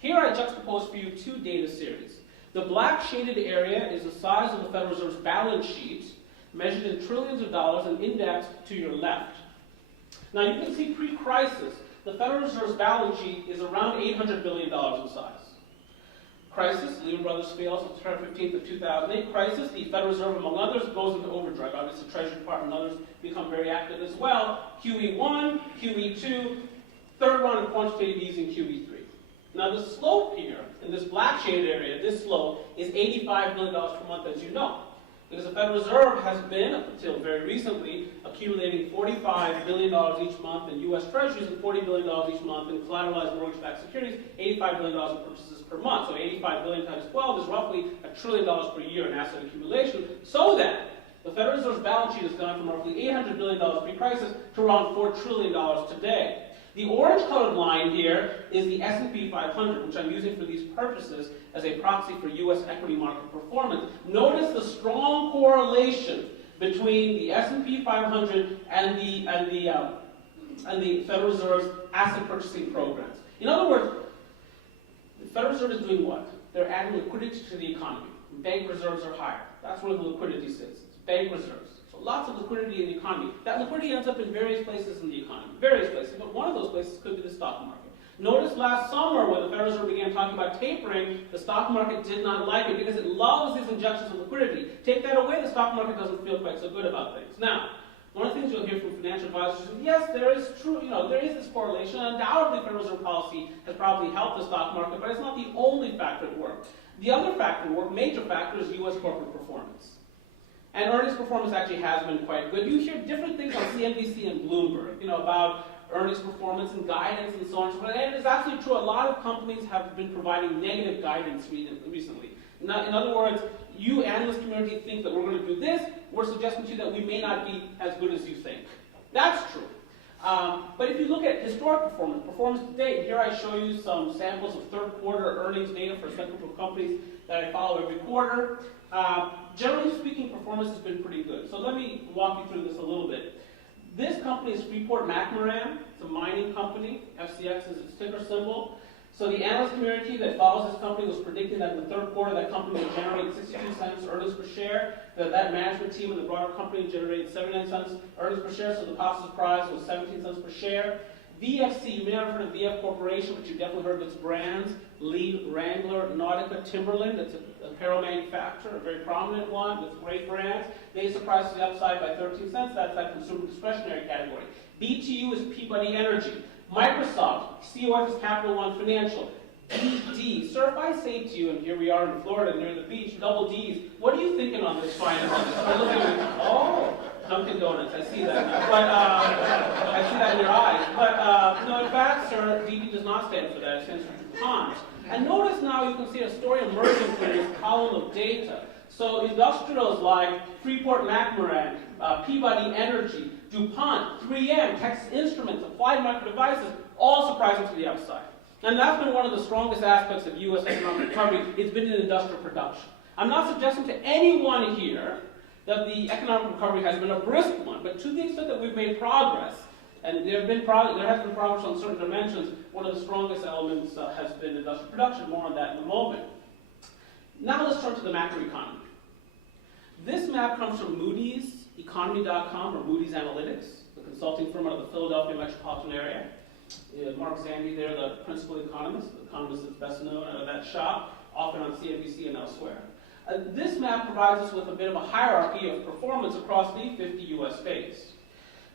Here I juxtapose for you two data series. The black shaded area is the size of the Federal Reserve's balance sheet, measured in trillions of dollars and indexed to your left. Now you can see pre-crisis, the Federal Reserve's balance sheet is around $800 billion in size. Crisis, Lehman Brothers fails on September 15th of 2008. Crisis, the Federal Reserve, among others, goes into overdrive. Obviously, the Treasury Department and others become very active as well. QE1, QE2, third round of quantitative easing, QE3. Now the slope here, in this black shaded area, this slope, is $85 billion per month, as you know. Because the Federal Reserve has been, up until very recently, accumulating $45 billion each month in U.S. Treasuries and $40 billion each month in collateralized mortgage-backed securities, $85 billion in purchases per month. So 85 billion times 12 is roughly $1 trillion per year in asset accumulation, so that the Federal Reserve's balance sheet has gone from roughly $800 billion pre-crisis to around $4 trillion today. The orange-colored line here is the S&P 500, which I'm using for these purposes as a proxy for U.S. equity market performance. Notice the strong correlation between the S&P 500 and the Federal Reserve's asset purchasing programs. In other words, the Federal Reserve is doing what? They're adding liquidity to the economy. Bank reserves are higher. That's where the liquidity sits. It's bank reserves. Lots of liquidity in the economy. That liquidity ends up in various places in the economy, various places, but one of those places could be the stock market. Notice last summer when the Federal Reserve began talking about tapering, the stock market did not like it because it loves these injections of liquidity. Take that away, the stock market doesn't feel quite so good about things. Now, one of the things you'll hear from financial advisors is, yes, there is there is this correlation. Undoubtedly, Federal Reserve policy has probably helped the stock market, but it's not the only factor at work. The other factor at work, major factor, is U.S. corporate performance. And earnings performance actually has been quite good. You hear different things on CNBC and Bloomberg, about earnings performance and guidance and so on and so forth. And it's absolutely true. A lot of companies have been providing negative guidance recently. In other words, you analyst community think that we're going to do this. We're suggesting to you that we may not be as good as you think. That's true. But if you look at historic performance to date, here I show you some samples of third quarter earnings data for a set group of companies that I follow every quarter. Generally speaking, performance has been pretty good. So let me walk you through this a little bit. This company is Freeport-McMoRan. It's a mining company. FCX is its ticker symbol. So the analyst community that follows this company was predicting that in the third quarter that company would generate 62 cents earnings per share, that management team and the broader company generated 79 cents earnings per share, so the cost of surprise was 17 cents per share. VFC, you may have heard of VF Corporation, but you've definitely heard of its brands, Lee, Wrangler, Nautica, Timberland. It's an apparel manufacturer, a very prominent one with great brands. They surprised the upside by 13 cents. That's that consumer discretionary category. BTU is Peabody Energy. Microsoft, COF is Capital One Financial. DD. Sir, if I say to you, and here we are in Florida near the beach, double D's, what are you thinking on this fine? Oh, Dunkin' Donuts, I see that now. But I see that in your eyes. But no, in fact, sir, DD does not stand for that. It stands for DuPont. And notice now you can see a story emerging from this column of data. So industrials like Freeport-McMoRan, Peabody Energy, DuPont, 3M, Texas Instruments, Applied Micro Devices, all surprising to the upside. And that's been one of the strongest aspects of U.S. economic recovery. It's been in industrial production. I'm not suggesting to anyone here that the economic recovery has been a brisk one, but to the extent that we've made progress, and there has been progress on certain dimensions, one of the strongest elements has been industrial production. More on that in a moment. Now let's turn to the macroeconomy. This map comes from Moody's Economy.com, or Moody's Analytics, the consulting firm out of the Philadelphia metropolitan area. Mark Zandi there, the principal economist that's best known out of that shop, often on CNBC and elsewhere. This map provides us with a bit of a hierarchy of performance across the 50 U.S. states.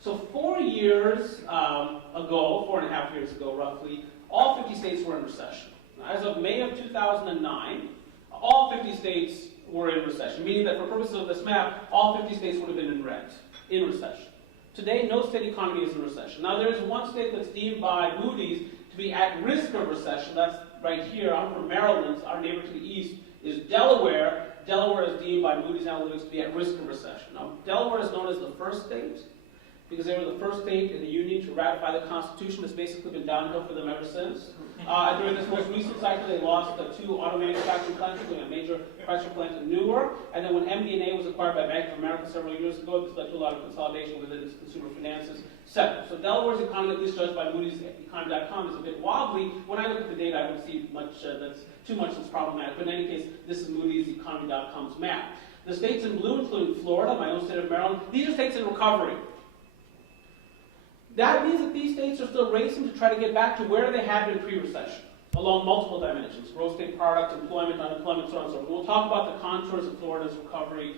So 4 years ago, 4.5 years ago roughly, all 50 states were in recession. As of May of 2009, all 50 states were in recession, meaning that for purposes of this map, all 50 states would have been in recession. Today, no state economy is in recession. Now, there is one state that's deemed by Moody's to be at risk of recession. That's right here. I'm from Maryland. Our neighbor to the east is Delaware. Delaware is deemed by Moody's Analytics to be at risk of recession. Now, Delaware is known as the first state because they were the first state in the Union to ratify the Constitution. It's basically been downhill for them ever since. During this most recent cycle, they lost 2 auto manufacturing plants, including a major Chrysler plant in Newark. And then when MBNA was acquired by Bank of America several years ago, this led to a lot of consolidation within its consumer finances sector. So Delaware's economy, at least judged by Moody's Economy.com, is a bit wobbly. When I look at the data, I don't see much that's too much that's problematic. But in any case, this is Moody's Economy.com's map. The states in blue, including Florida, my own state of Maryland, these are states in recovery. That means that these states are still racing to try to get back to where they had been pre-recession, along multiple dimensions: gross state product, employment, unemployment, so on and so forth. We'll talk about the contours of Florida's recovery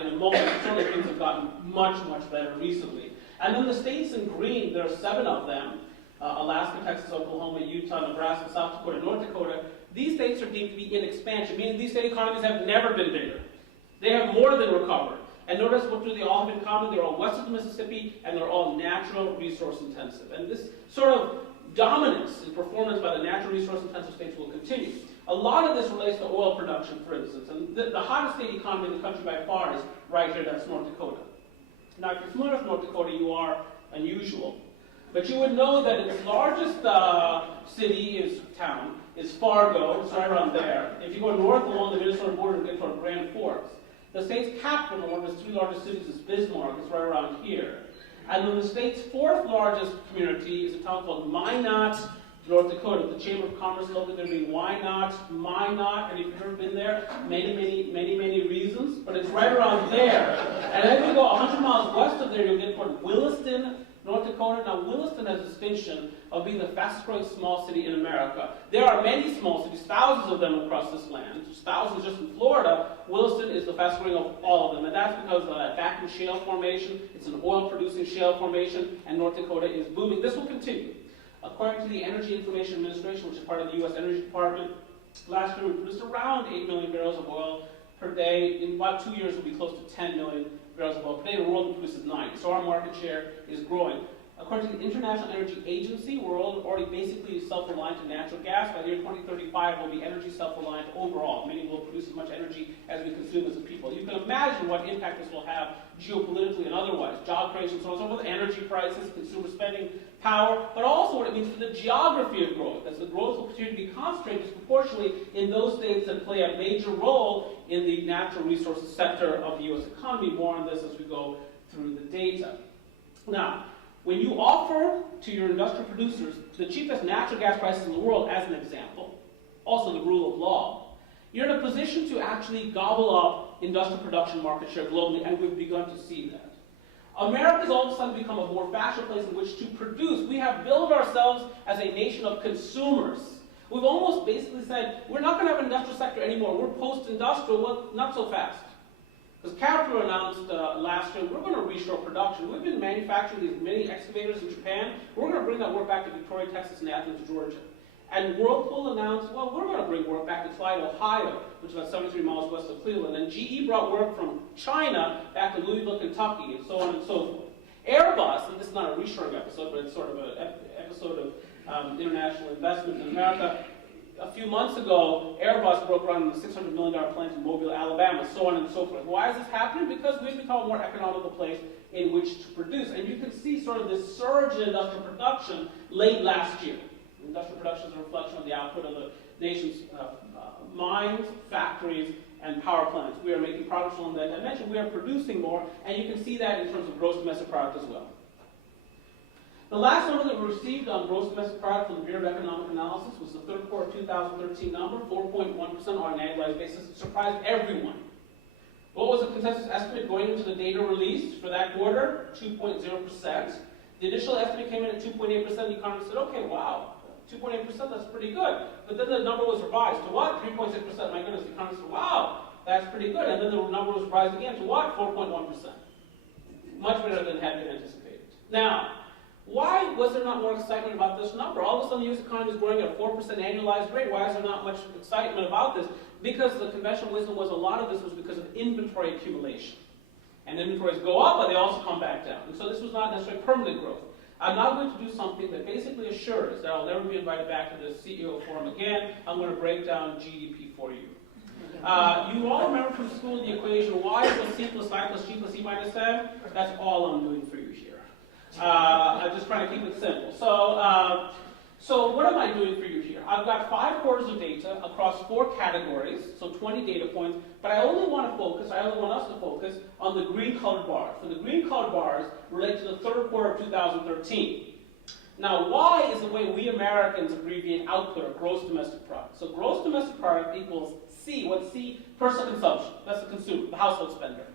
in a moment. Certainly things have gotten much, much better recently. And then the states in green, there are 7 of them: Alaska, Texas, Oklahoma, Utah, Nebraska, South Dakota, North Dakota. These states are deemed to be in expansion, meaning these state economies have never been bigger. They have more than recovered. And notice what do they all have in common? They're all west of the Mississippi, and they're all natural resource intensive. And this sort of dominance in performance by the natural resource intensive states will continue. A lot of this relates to oil production, for instance. And the hottest state economy in the country by far is right here, that's North Dakota. Now, if you're familiar with North Dakota, you are unusual. But you would know that its largest town is Fargo. It's right around there. If you go north along the Minnesota border, you get toward Grand Forks. The state's capital, one of its 3 largest cities, is Bismarck. It's right around here. And then the state's 4th largest community is a town called Minot, North Dakota. The Chamber of Commerce located there being why not, Minot, and if you've ever been there, many reasons, but it's right around there. And then you go 100 miles west of there, you'll get toward Williston, North Dakota. Now, Williston has a distinction of being the fastest growing small city in America. There are many small cities, thousands of them across this land, thousands just in Florida. Williston is the fastest growing of all of them, and that's because of that Bakken Shale formation. It's an oil-producing shale formation, and North Dakota is booming. This will continue. According to the Energy Information Administration, which is part of the U.S. Energy Department, last year we produced around 8 million barrels of oil per day. In about 2 years, we'll be close to 10 million barrels of oil per day. The world produces 9, so our market share is growing. According to the International Energy Agency, we're already basically self-reliant to natural gas. By the year 2035, we'll be energy self-reliant overall, meaning we'll produce as much energy as we consume as a people. You can imagine what impact this will have geopolitically and otherwise. Job creation, so on and so forth, energy prices, consumer spending power, but also what it means for the geography of growth, as the growth will continue to be concentrated disproportionately in those states that play a major role in the natural resources sector of the U.S. economy. More on this as we go through the data. Now, when you offer to your industrial producers the cheapest natural gas prices in the world, as an example, also the rule of law, you're in a position to actually gobble up industrial production market share globally, and we've begun to see that. America's all of a sudden become a more fashionable place in which to produce. We have billed ourselves as a nation of consumers. We've almost basically said, we're not going to have an industrial sector anymore. We're post-industrial. Well, not so fast. Because Caterpillar announced last year, we're going to reshore production. We've been manufacturing these mini excavators in Japan. We're going to bring that work back to Victoria, Texas, and Athens, Georgia. And Whirlpool announced, well, we're going to bring work back to Clyde, Ohio, which is about 73 miles west of Cleveland. And GE brought work from China back to Louisville, Kentucky, and so on and so forth. Airbus, and this is not a reshoring episode, but it's sort of an episode of international investment in America. A few months ago, Airbus broke ground on a $600 million plant in Mobile, Alabama, so on and so forth. Why is this happening? Because we've become a more economical place in which to produce. And you can see sort of this surge in industrial production late last year. Industrial production is a reflection of the output of the nation's mines, factories, and power plants. We are making progress on that dimension. We are producing more, and you can see that in terms of gross domestic product as well. The last number that we received on gross domestic product from the Bureau of Economic Analysis was the third quarter of 2013 number, 4.1% on an annualized basis. It surprised everyone. What was the consensus estimate going into the data released for that quarter? 2.0%. The initial estimate came in at 2.8%. The economists said, okay, wow, 2.8%, that's pretty good. But then the number was revised to what? 3.6%. My goodness, the economists said, wow, that's pretty good. And then the number was revised again to what? 4.1%. Much better than had been anticipated. Now, why was there not more excitement about this number? All of a sudden, the U.S. economy is growing at a 4% annualized rate. Why is there not much excitement about this? Because the conventional wisdom was a lot of this was because of inventory accumulation. And inventories go up, but they also come back down. And so this was not necessarily permanent growth. I'm now going to do something that basically assures that I'll never be invited back to the CEO forum again. I'm going to break down GDP for you. You all remember from school the equation y = c + I + g + e - m? That's all I'm doing for you here. I'm just trying to keep it simple. So what am I doing for you here? I've got 5 quarters of data across 4 categories, so 20 data points, but I only want us to focus on the green colored bars. So the green colored bars relate to the 3rd quarter of 2013. Now, Y is the way we Americans abbreviate output, or gross domestic product. So gross domestic product equals C. What's C? Personal consumption. That's the consumer, the household spender.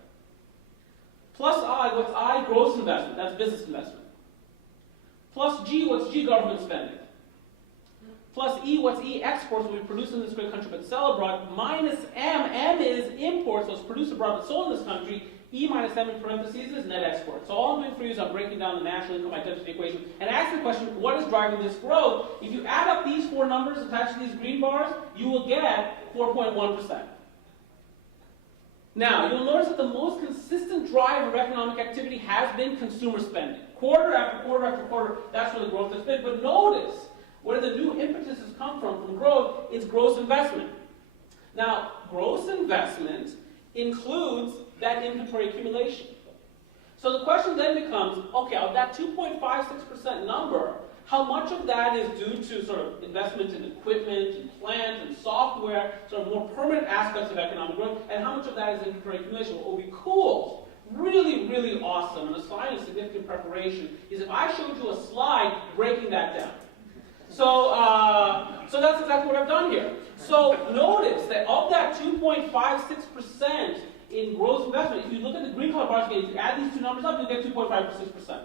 Plus I, what's I? Gross investment. That's business investment. Plus G, what's G? Government spending. Plus E, what's E? Exports, what we produce in this great country but sell abroad, minus M. M is imports, so it's produced abroad but sold in this country. E minus M in parentheses is net export. So all I'm doing for you is I'm breaking down the national income identity equation and asking the question, what is driving this growth? If you add up these 4 numbers attached to these green bars, you will get 4.1%. Now, you'll notice that the most consistent driver of economic activity has been consumer spending. Quarter after quarter after quarter, that's where the growth has been. But notice, where the new impetuses come from growth, is gross investment. Now, gross investment includes that inventory accumulation. So the question then becomes, okay, of that 2.56% number, how much of that is due to sort of investment in equipment, and plant, and software, sort of more permanent aspects of economic growth, and how much of that is inventory accumulation? What would be cool, really, really awesome, and a sign of significant preparation, is if I showed you a slide breaking that down. So that's exactly what I've done here. So notice that of that 2.56% in gross investment, if you look at the green color bars again, if you add these 2 numbers up, you get 2.56%.